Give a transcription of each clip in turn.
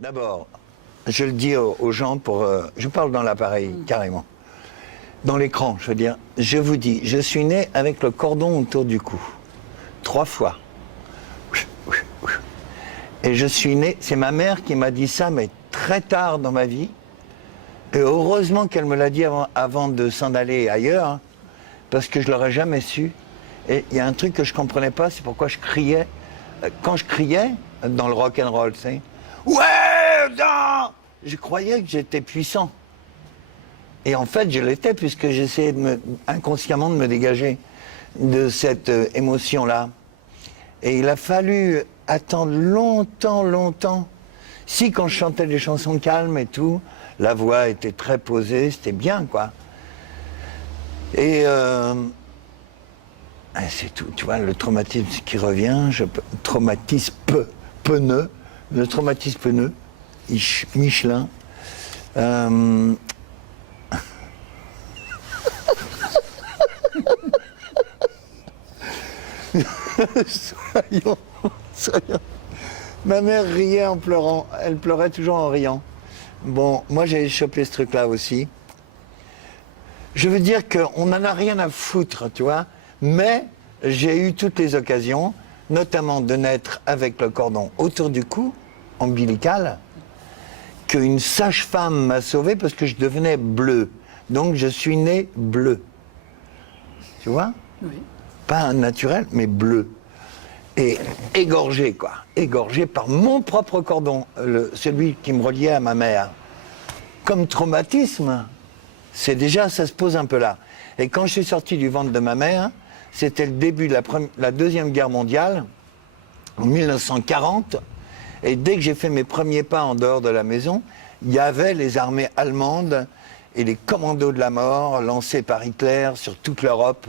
D'abord, je le dis aux gens je parle dans l'appareil, carrément. Dans l'écran, je veux dire, je vous dis, je suis né avec le cordon autour du cou. 3 fois. Et je suis né, c'est ma mère qui m'a dit ça, mais très tard dans ma vie. Et heureusement qu'elle me l'a dit avant de s'en aller ailleurs, hein, parce que je l'aurais jamais su. Et il y a un truc que je comprenais pas, c'est pourquoi je criais. Quand je criais, dans le rock'n'roll, tu sais, ouais, non, je croyais que j'étais puissant. Et en fait, je l'étais, puisque j'essayais inconsciemment de me dégager de cette émotion-là. Et il a fallu attendre longtemps. Si, quand je chantais des chansons calmes et tout, la voix était très posée, c'était bien, quoi. Et c'est tout, tu vois, le traumatisme qui revient, traumatisme pneus, le traumatisme pneu, Michelin. Soyons. Ma mère riait en pleurant, elle pleurait toujours en riant. Bon, moi j'ai chopé ce truc-là aussi. Je veux dire qu'on n'en a rien à foutre, tu vois, mais j'ai eu toutes les occasions, notamment de naître avec le cordon autour du cou, ombilical, qu'une sage-femme m'a sauvé parce que je devenais bleu. Donc je suis né bleu. Tu vois ? Oui. Pas naturel, mais bleu. Et égorgé, quoi. Égorgé par mon propre cordon, celui qui me reliait à ma mère. Comme traumatisme, c'est déjà, ça se pose un peu là. Et quand je suis sorti du ventre de ma mère, c'était le début de la Deuxième Guerre mondiale, en 1940. Et dès que j'ai fait mes premiers pas en dehors de la maison, il y avait les armées allemandes et les commandos de la mort lancés par Hitler sur toute l'Europe.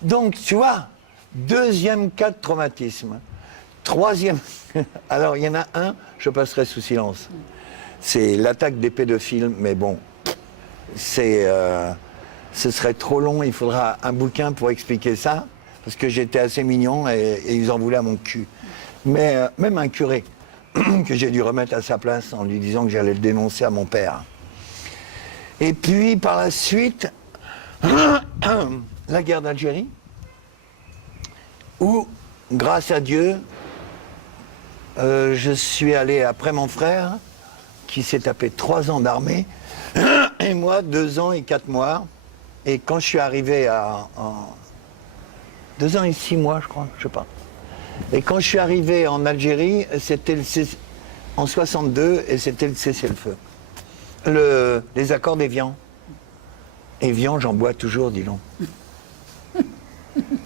Donc, tu vois, deuxième cas de traumatisme. Troisième, alors il y en a un, je passerai sous silence. C'est l'attaque des pédophiles, mais bon, ce serait trop long, il faudra un bouquin pour expliquer ça, parce que j'étais assez mignon et ils en voulaient à mon cul. Mais même un curé, que j'ai dû remettre à sa place en lui disant que j'allais le dénoncer à mon père. Et puis, par la suite, la guerre d'Algérie, où, grâce à Dieu, je suis allé après mon frère, qui s'est tapé 3 ans d'armée, et moi, 2 ans et 4 mois. Et quand je suis arrivé en 2 ans et 6 mois, je crois, je sais pas. Et quand je suis arrivé en Algérie, c'était en 62, et c'était le cessez-le-feu. Les accords d'Évian. Évian, j'en bois toujours, dis donc. Tu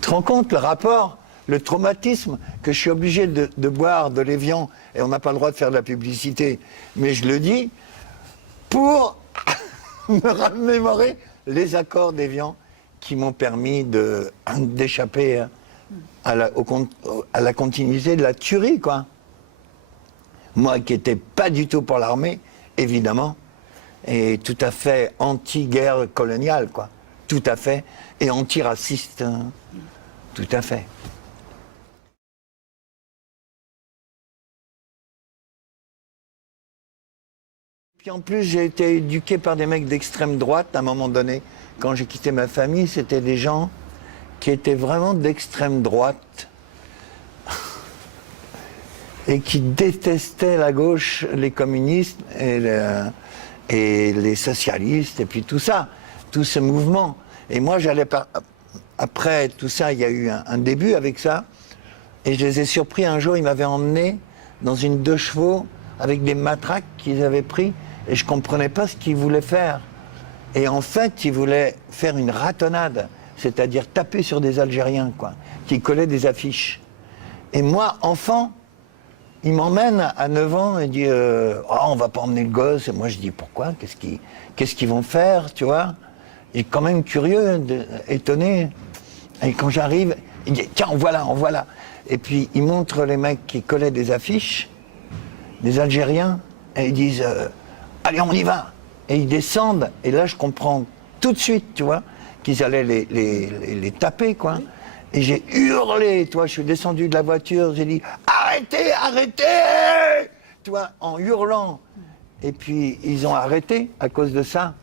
te rends compte le rapport, le traumatisme que je suis obligé de boire de l'Évian, et on n'a pas le droit de faire de la publicité, mais je le dis, pour me remémorer les accords d'Évian qui m'ont permis d'échapper à la continuité de la tuerie, quoi. Moi qui n'étais pas du tout pour l'armée, évidemment, et tout à fait anti-guerre coloniale, quoi. Tout à fait. Et anti-raciste. Hein. Tout à fait. Puis en plus, j'ai été éduqué par des mecs d'extrême droite à un moment donné. Quand j'ai quitté ma famille, c'était des gens qui étaient vraiment d'extrême droite et qui détestaient la gauche, les communistes et les socialistes, et puis tout ça, tout ce mouvement. Et moi, après tout ça, il y a eu un début avec ça, et je les ai surpris un jour, ils m'avaient emmené dans une 2 chevaux avec des matraques qu'ils avaient pris, et je comprenais pas ce qu'ils voulaient faire. Et en fait, ils voulaient faire une ratonnade, c'est-à-dire taper sur des Algériens, quoi, qui collaient des affiches. Et moi, enfant, il m'emmène à 9 ans et dit on va pas emmener le gosse. Et moi je dis pourquoi, qu'est-ce qu'ils vont faire, tu vois. Il est quand même curieux, étonné. Et quand j'arrive, il dit tiens, en voilà. Et puis il montre les mecs qui collaient des affiches, des Algériens, et ils disent allez, on y va. Et ils descendent, et là je comprends tout de suite, tu vois, qu'ils allaient les taper, quoi. Et j'ai hurlé, toi, je suis descendu de la voiture, j'ai dit « Arrêtez, arrêtez ! tu vois, en hurlant. Et puis, ils ont arrêté à cause de ça.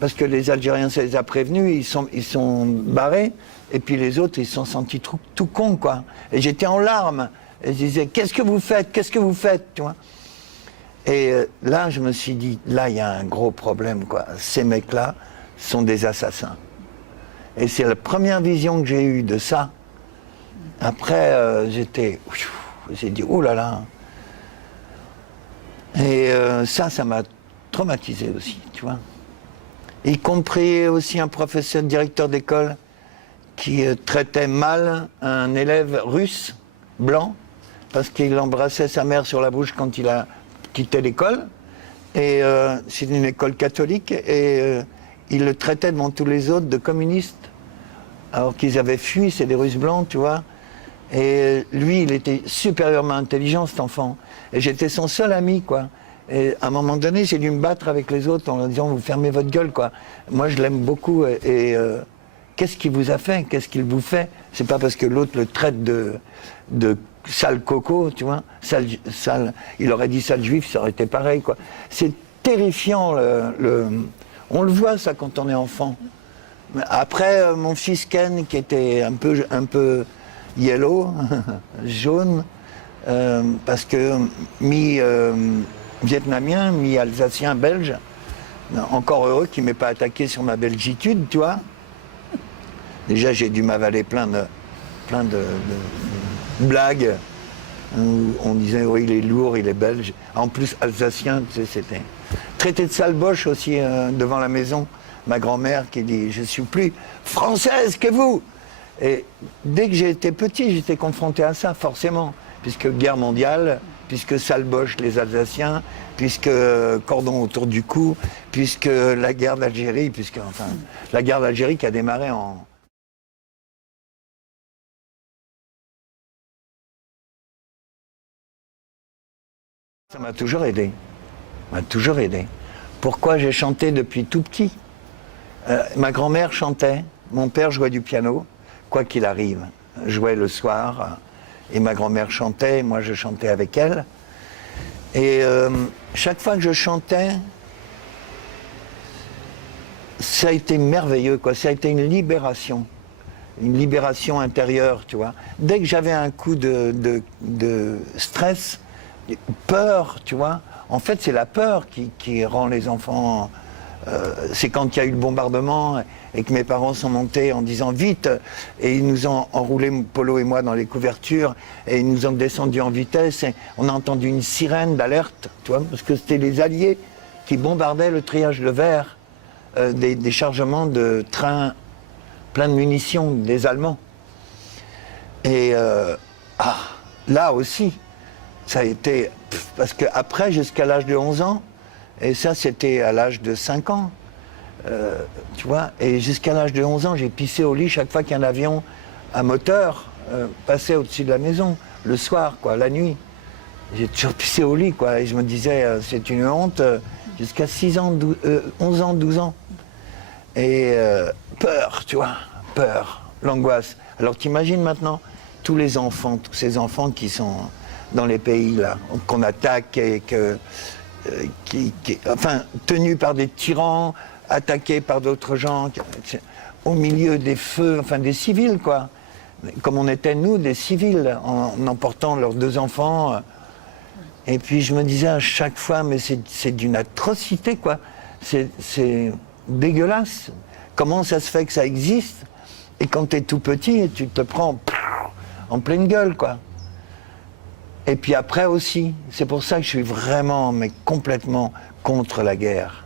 Parce que les Algériens, ça les a prévenus, ils sont barrés. Et puis les autres, ils se sont sentis tout cons, quoi. Et j'étais en larmes. Et je disais, qu'est-ce que vous faites? Qu'est-ce que vous faites, tu vois? Et là, je me suis dit, là, il y a un gros problème, quoi. Ces mecs-là sont des assassins. Et c'est la première vision que j'ai eue de ça. Après, j'ai dit, oh là là. Et ça m'a traumatisé aussi, tu vois. Y compris aussi un professeur directeur d'école qui traitait mal un élève russe, blanc, parce qu'il embrassait sa mère sur la bouche quand il a quitté l'école. Et c'est une école catholique, et il le traitait devant tous les autres de communistes, alors qu'ils avaient fui, c'est des Russes blancs, tu vois. Et lui, il était supérieurement intelligent, cet enfant. Et j'étais son seul ami, quoi. Et à un moment donné, j'ai dû me battre avec les autres en leur disant, vous fermez votre gueule, quoi. Moi, je l'aime beaucoup. Et qu'est-ce qu'il vous a fait? Qu'est-ce qu'il vous fait? C'est pas parce que l'autre le traite de sale coco, tu vois. Sale, il aurait dit sale juif, ça aurait été pareil, quoi. C'est terrifiant, on le voit, ça, quand on est enfant. Après, mon fils Ken, qui était un peu yellow, jaune, parce que mi-vietnamien, mi-alsacien, belge, encore heureux qu'il ne m'ait pas attaqué sur ma belgitude, tu vois. Déjà, j'ai dû m'avaler plein de blagues où on disait, oui, il est lourd, il est belge. En plus, alsacien, tu sais, c'était... Traité de sale boche aussi devant la maison. Ma grand-mère qui dit, je suis plus française que vous. Et dès que j'étais petit, j'étais confronté à ça, forcément. Puisque guerre mondiale, puisque sale boche les Alsaciens, puisque cordon autour du cou, puisque la guerre d'Algérie, la guerre d'Algérie qui a démarré en... Ça m'a toujours aidé. Pourquoi j'ai chanté depuis tout petit? Ma grand-mère chantait, mon père jouait du piano, quoi qu'il arrive. Jouait le soir, et ma grand-mère chantait, moi je chantais avec elle. Et chaque fois que je chantais, ça a été merveilleux, quoi. Ça a été une libération intérieure, tu vois. Dès que j'avais un coup de stress, peur, tu vois. En fait, c'est la peur qui rend les enfants... c'est quand il y a eu le bombardement et que mes parents sont montés en disant vite, et ils nous ont enroulé, Polo et moi, dans les couvertures, et ils nous ont descendus en vitesse, et on a entendu une sirène d'alerte, tu vois, parce que c'était les Alliés qui bombardaient le triage de verre, des chargements de trains pleins de munitions des Allemands. Et là aussi, ça a été... Parce qu'après, jusqu'à l'âge de 11 ans, et ça, c'était à l'âge de 5 ans, tu vois. Et jusqu'à l'âge de 11 ans, j'ai pissé au lit chaque fois qu'un avion à moteur passait au-dessus de la maison, le soir, quoi, la nuit. J'ai toujours pissé au lit, quoi. Et je me disais, c'est une honte, jusqu'à 6 ans, 11 ans, 12 ans. Et peur, tu vois, peur, l'angoisse. Alors t'imagines maintenant tous ces enfants qui sont dans les pays, là, qu'on attaque et que... enfin, tenus par des tyrans, attaqués par d'autres gens, au milieu des feux, enfin des civils, quoi. Comme on était, nous, des civils, en emportant leurs 2 enfants. Et puis je me disais à chaque fois, mais c'est d'une atrocité, quoi. C'est dégueulasse. Comment ça se fait que ça existe? Et quand tu es tout petit, tu te prends en pleine gueule, quoi. Et puis après aussi, c'est pour ça que je suis vraiment, mais complètement contre la guerre.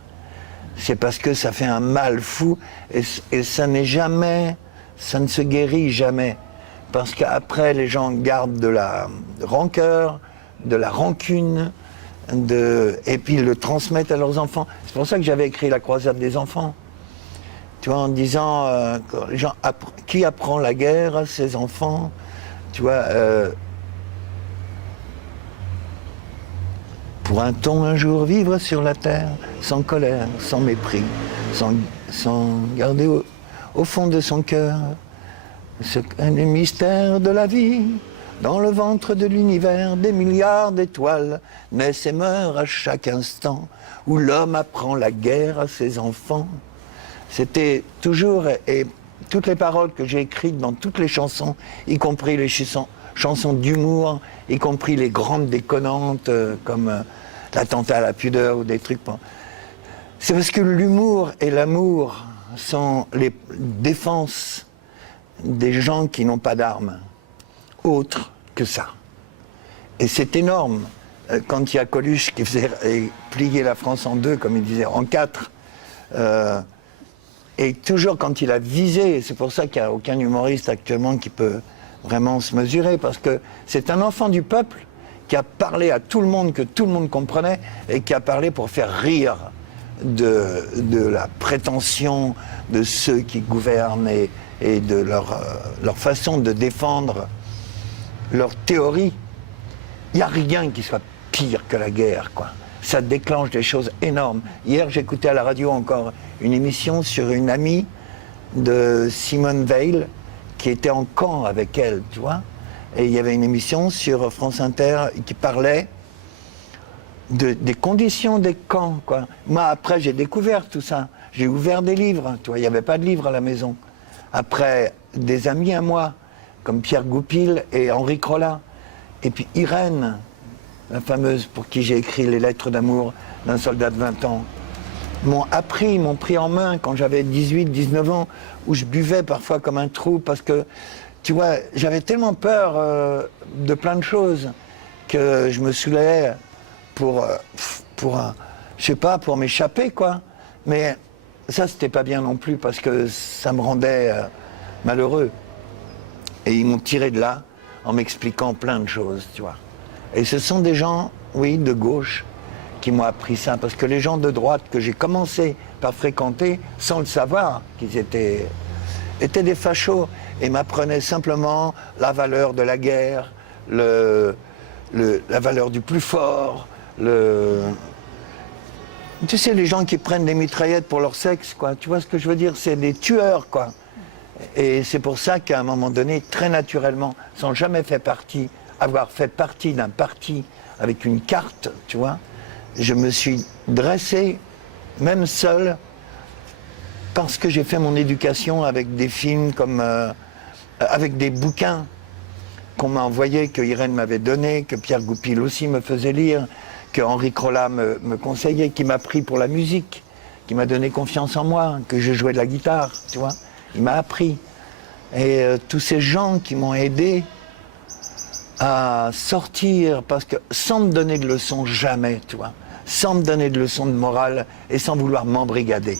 C'est parce que ça fait un mal fou et ça n'est jamais, ça ne se guérit jamais. Parce qu'après, les gens gardent de la rancœur, de la rancune, et puis ils le transmettent à leurs enfants. C'est pour ça que j'avais écrit La Croisade des enfants. Tu vois, en disant, qui apprend la guerre à ses enfants? Tu vois, pourra-t-on un jour vivre sur la terre sans colère, sans mépris, sans garder au fond de son cœur le mystère de la vie, Dans le ventre de l'univers, des milliards d'étoiles naissent et meurent à chaque instant, où l'homme apprend la guerre à ses enfants. C'était toujours, et toutes les paroles que j'ai écrites dans toutes les chansons, y compris les chansons d'humour, y compris les grandes déconnantes comme l'attentat à la pudeur ou des trucs. C'est parce que l'humour et l'amour sont les défenses des gens qui n'ont pas d'armes, autres que ça. Et c'est énorme. Quand il y a Coluche qui faisait plier la France en deux, comme il disait, en quatre, et toujours quand il a visé, et c'est pour ça qu'il n'y a aucun humoriste actuellement qui peut vraiment se mesurer, parce que c'est un enfant du peuple qui a parlé à tout le monde, que tout le monde comprenait, et qui a parlé pour faire rire de la prétention de ceux qui gouvernent et de leur façon de défendre leur théorie. Il n'y a rien qui soit pire que la guerre, quoi. Ça déclenche des choses énormes. Hier, j'écoutais à la radio encore une émission sur une amie de Simone Veil qui était en camp avec elle, tu vois. Et il y avait une émission sur France Inter qui parlait des conditions des camps, quoi. Moi, après, j'ai découvert tout ça. J'ai ouvert des livres, tu vois. Il n'y avait pas de livres à la maison. Après, des amis à moi, comme Pierre Goupil et Henri Crolla. Et puis Irène, la fameuse pour qui j'ai écrit les lettres d'amour d'un soldat de 20 ans, m'ont pris en main quand j'avais 18, 19 ans, où je buvais parfois comme un trou, parce que, tu vois, j'avais tellement peur de plein de choses que je me soulevais pour je sais pas, pour m'échapper, quoi. Mais ça, c'était pas bien non plus, parce que ça me rendait malheureux. Et ils m'ont tiré de là en m'expliquant plein de choses, tu vois. Et ce sont des gens, oui, de gauche, qui m'ont appris ça, parce que les gens de droite que j'ai commencé par fréquenter, sans le savoir, qu'ils étaient des fachos, et m'apprenaient simplement la valeur de la guerre, la valeur du plus fort, tu sais, les gens qui prennent des mitraillettes pour leur sexe, quoi. Tu vois ce que je veux dire? C'est des tueurs, quoi. Et c'est pour ça qu'à un moment donné, très naturellement, sans jamais avoir fait partie d'un parti avec une carte, tu vois, je me suis dressé, même seul, parce que j'ai fait mon éducation avec des films avec des bouquins qu'on m'a envoyés, que Irène m'avait donné, que Pierre Goupil aussi me faisait lire, que Henri Crolla me conseillait, qui m'a pris pour la musique, qui m'a donné confiance en moi, que je jouais de la guitare, tu vois. Il m'a appris. Et tous ces gens qui m'ont aidé à sortir, parce que sans me donner de leçons, jamais, tu vois, sans me donner de leçons de morale et sans vouloir m'embrigader.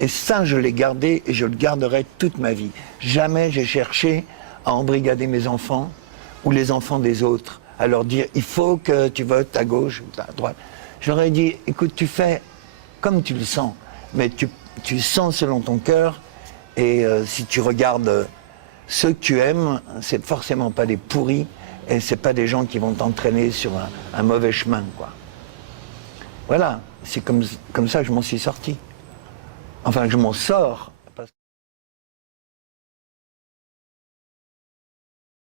Et ça, je l'ai gardé et je le garderai toute ma vie. Jamais j'ai cherché à embrigader mes enfants ou les enfants des autres, à leur dire il faut que tu votes à gauche ou à droite. Je leur ai dit écoute, tu fais comme tu le sens, mais tu sens selon ton cœur, et si tu regardes ceux que tu aimes, c'est forcément pas des pourris, et c'est pas des gens qui vont t'entraîner sur un mauvais chemin, quoi. Voilà, c'est comme ça que je m'en suis sorti. Enfin, je m'en sors